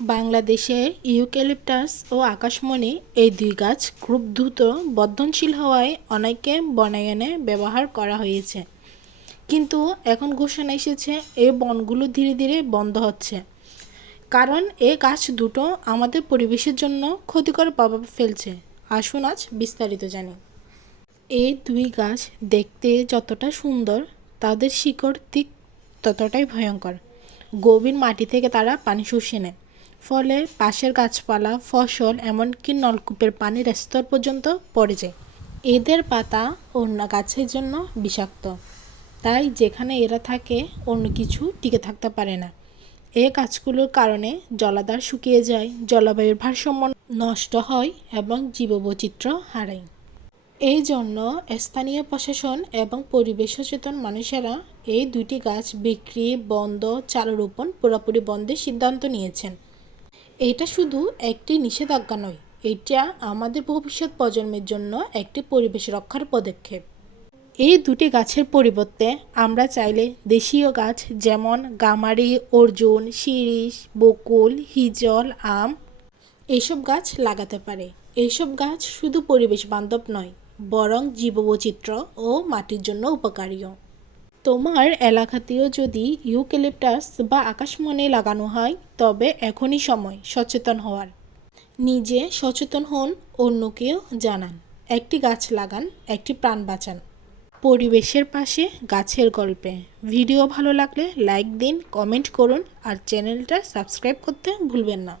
বাংলাদেশে ইউক্যালিপটাস ও আকাশমণি এই দুই গাছ খুব দ্রুত বর্ধনশীল হওয়ায় অনেকে বনায়নে ব্যবহার করা হয়েছে। কিন্তু এখন ঘোষণা এসেছে এই বনগুলো ধীরে ধীরে বন্ধ হচ্ছে। কারণ এই গাছ দুটো আমাদের পরিবেশের জন্য ক্ষতিকর প্রভাব ফেলছে। আসুন আজ বিস্তারিত জানি। এই দুই গাছ দেখতে যতটা সুন্দর, তাদের শিকড় ঠিক ততটাই ভয়ঙ্কর। গভীর মাটি থেকে তারা পানি শুষে নেয়। ফলে পাশের গাছপালা, ফসল, এমনকি নলকূপের পানির স্তর পর্যন্ত পড়ে যায়। এদের পাতা অন্য গাছের জন্য বিষাক্ত। তাই যেখানে এরা থাকে, অন্য কিছু টিকে থাকতে পারে না। এই গাছগুলোর কারণে জলাধার শুকিয়ে যায়, জলবায়ুর ভারসাম্য নষ্ট হয় এবং জীববৈচিত্র্য হারায়। এই জন্য স্থানীয় প্রশাসন এবং পরিবেশ সচেতন মানুষেরা এই দুটি গাছ বিক্রি, বন্ধ চারা রোপণ পুরোপুরি বন্ধের সিদ্ধান্ত নিয়েছেন। এটা শুধু একটি নিষেধাজ্ঞা নয়, এটা আমাদের ভবিষ্যৎ প্রজন্মের জন্য একটি পরিবেশ রক্ষার পদক্ষেপ। এই দুটি গাছের পরিবর্তে আমরা চাইলে দেশীয় গাছ যেমন গামারি, অর্জুন, শিরিষ, বকুল, হিজল, আম এইসব গাছ লাগাতে পারে। এইসব গাছ শুধু পরিবেশ বান্ধব নয়, বরং জীববৈচিত্র্য ও মাটির জন্য উপকারীও। তোমার এলাকাতেও যদি ইউক্যালিপটাস বা আকাশমণি লাগানো হয়, তবে এখনই সময় সচেতন হওয়ার। নিজে সচেতন হন, অন্যকেও জানান। একটি গাছ লাগান, একটি প্রাণ বাঁচান। পরিবেশের পাশে গাছের গল্পে। ভিডিও ভালো লাগলে লাইক দিন, কমেন্ট করুন, আর চ্যানেলটা সাবস্ক্রাইব করতে ভুলবেন না।